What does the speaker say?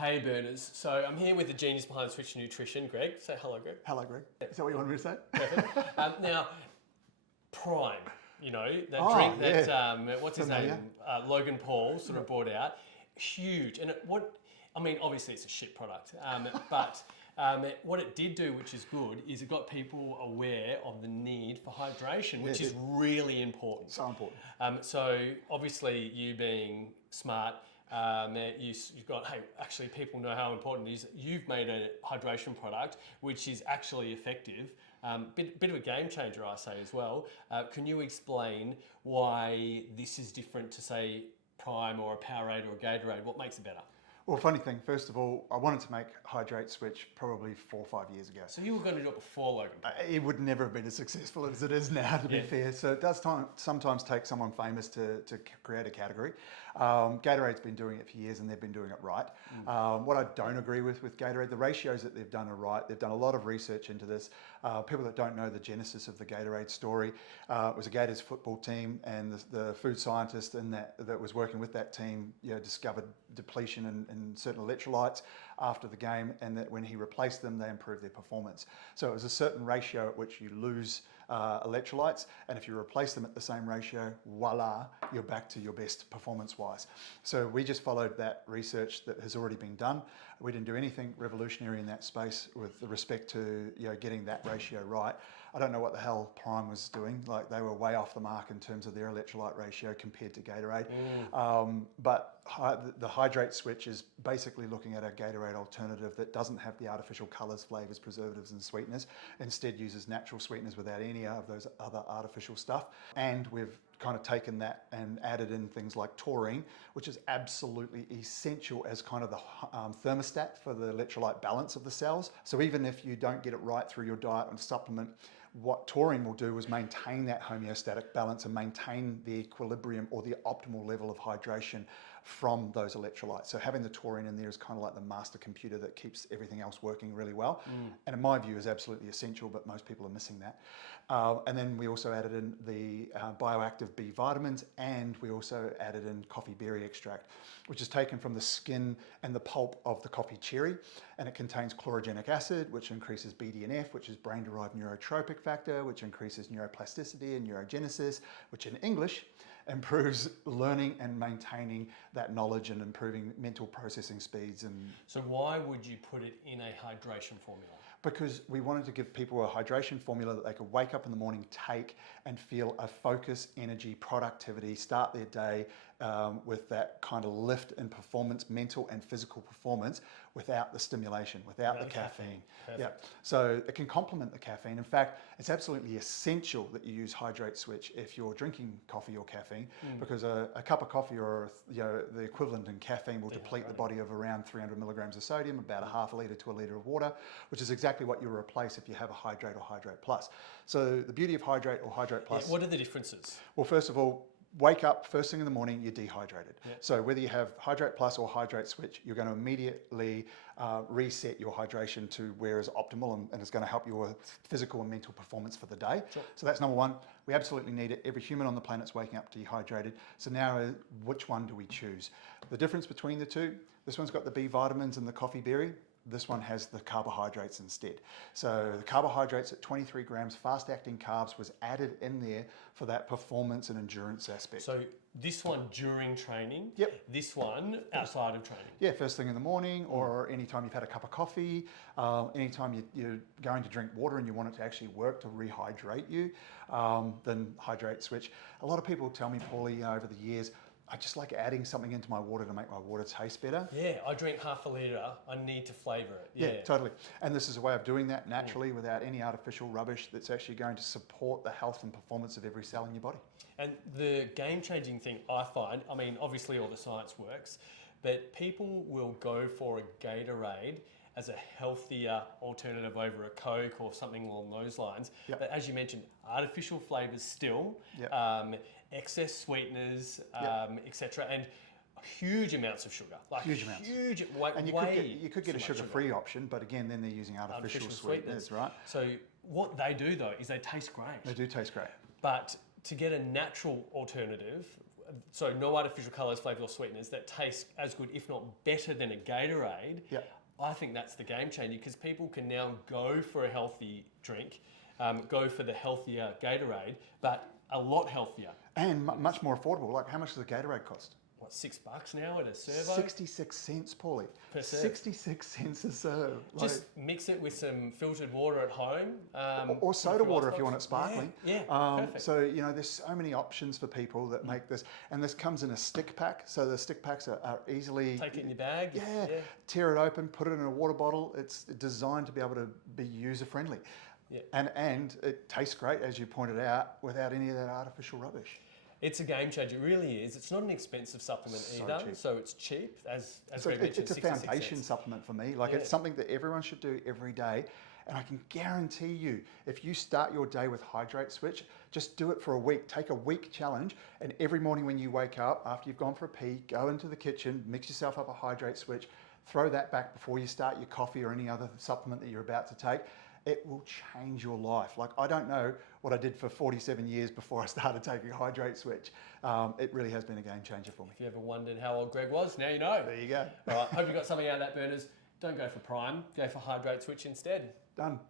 Hey burners, so I'm here with the genius behind Switch Nutrition, Greg. Say hello, Greg. Hello, Greg. Is that what you wanted me to say? Perfect. Now, Prime, you know, that Oh, drink that, yeah. what's his Familiar. name, Logan Paul sort of brought out, huge. And obviously it's a shit product, but what it did do, which is good, is it got people aware of the need for hydration, which is really important. So important. So obviously you being smart, you've got, hey, actually people know how important it is. You've made a hydration product which is actually effective. Bit of a game changer, I say, as well. Can you explain why this is different to, say, Prime or a Powerade or a Gatorade? What makes it better? Well, funny thing, first of all, I wanted to make Hydrate Switch probably 4 or 5 years ago. So you were going to do it before Logan Paul? It would never have been as successful as it is now, to be fair. So it does sometimes take someone famous to create a category. Gatorade's been doing it for years and they've been doing it right. What I don't agree with Gatorade, the ratios that they've done are right. They've done a lot of research into this. People that don't know the genesis of the Gatorade story, it was a Gators football team, and the food scientist in that was working with that team, discovered depletion in certain electrolytes after the game, and that when he replaced them, they improved their performance. So it was a certain ratio at which you lose electrolytes, and if you replace them at the same ratio, voila, you're back to your best performance-wise. So we just followed that research that has already been done. We didn't do anything revolutionary in that space with respect to getting that ratio right. I don't know what the hell Prime was doing. Like, they were way off the mark in terms of their electrolyte ratio compared to Gatorade. But the Hydrate Switch is basically looking at a Gatorade alternative that doesn't have the artificial colours, flavours, preservatives and sweeteners. Instead uses natural sweeteners without any of those other artificial stuff. And we've kind of taken that and added in things like taurine, which is absolutely essential as kind of the thermostat for the electrolyte balance of the cells. So even if you don't get it right through your diet and supplement, what taurine will do is maintain that homeostatic balance and maintain the equilibrium or the optimal level of hydration from those electrolytes. So having the taurine in there is kind of like the master computer that keeps everything else working really well. And in my view is absolutely essential, but most people are missing that. And then we also added in the bioactive B vitamins, and we also added in coffee berry extract, which is taken from the skin and the pulp of the coffee cherry. And it contains chlorogenic acid, which increases BDNF, which is brain-derived neurotropic factor, which increases neuroplasticity and neurogenesis, which in English improves learning and maintaining that knowledge and improving mental processing speeds. And So why would you put it in a hydration formula? because we wanted to give people a hydration formula that they could wake up in the morning, take, and feel a focus, energy, productivity, start their day with that kind of lift in performance, mental and physical performance, without the stimulation, without the caffeine. Yeah. So it can complement the caffeine. In fact, it's absolutely essential that you use Hydrate Switch if you're drinking coffee or caffeine, because a cup of coffee or the equivalent in caffeine will deplete the body of around 300 milligrams of sodium, about a half a litre to a litre of water, which is exactly what you'll replace if you have a Hydrate or Hydrate Plus. So the beauty of Hydrate or Hydrate Plus... What are the differences? Well, first of all, wake up first thing in the morning, you're dehydrated. So whether you have Hydrate Plus or Hydrate Switch, you're going to immediately reset your hydration to where is optimal, and it's going to help your physical and mental performance for the day. So that's number one. We absolutely need it. Every human on the planet's waking up dehydrated. So now, which one do we choose? The difference between the two, this one's got the B vitamins and the coffee berry. This one has the carbohydrates instead. So the carbohydrates at 23 grams, fast-acting carbs, was added in there for that performance and endurance aspect. So this one during training, this one outside of training. Yeah, first thing in the morning, or anytime you've had a cup of coffee, anytime you're going to drink water and you want it to actually work to rehydrate you, then Hydrate Switch. A lot of people tell me, Paulie, over the years, I just like adding something into my water to make my water taste better. Yeah, I drink half a litre. I need to flavour it. Yeah, totally. And this is a way of doing that naturally without any artificial rubbish that's actually going to support the health and performance of every cell in your body. And the game-changing thing I find, I mean, obviously all the science works, but people will go for a Gatorade as a healthier alternative over a Coke or something along those lines. But as you mentioned, artificial flavours still, excess sweeteners, etc., and huge amounts of sugar. Like huge amounts. And you could get a sugar-free option, but again, then they're using artificial sweeteners, right? So what they do though is they taste great. They do taste great. But to get a natural alternative, so no artificial colours, flavours or sweeteners that taste as good, if not better than a Gatorade. Yeah. I think that's the game changer because people can now go for a healthy drink, go for the healthier Gatorade, but a lot healthier. And much more affordable. Like, how much does a Gatorade cost? What, $6 now at a servo? 66 cents, Paulie. Per serve. 66 cents a serve. Just mix it with some filtered water at home. Or soda water if you want it sparkling. Yeah, perfect. So, you know, there's so many options for people that make this. And this comes in a stick pack. So the stick packs are easily... Take it in your bag. Yeah, tear it open, put it in a water bottle. It's designed to be able to be user-friendly. Yeah. And it tastes great, as you pointed out, without any of that artificial rubbish. It's a game changer, it really is. It's not an expensive supplement either, cheap. so it's cheap, as So Greg mentioned, it's a 66 foundation cents. supplement for me. Like, it's something that everyone should do every day. And I can guarantee you, if you start your day with Hydrate Switch, just do it for a week. Take a week challenge, and every morning when you wake up, after you've gone for a pee, go into the kitchen, mix yourself up a Hydrate Switch, throw that back before you start your coffee or any other supplement that you're about to take. It will change your life. Like, I don't know what I did for 47 years before I started taking Hydrate Switch. It really has been a game changer for me. If you ever wondered how old Greg was, now you know. There you go. All right, hope you got something out of that, burners. Don't go for Prime, go for Hydrate Switch instead. Done.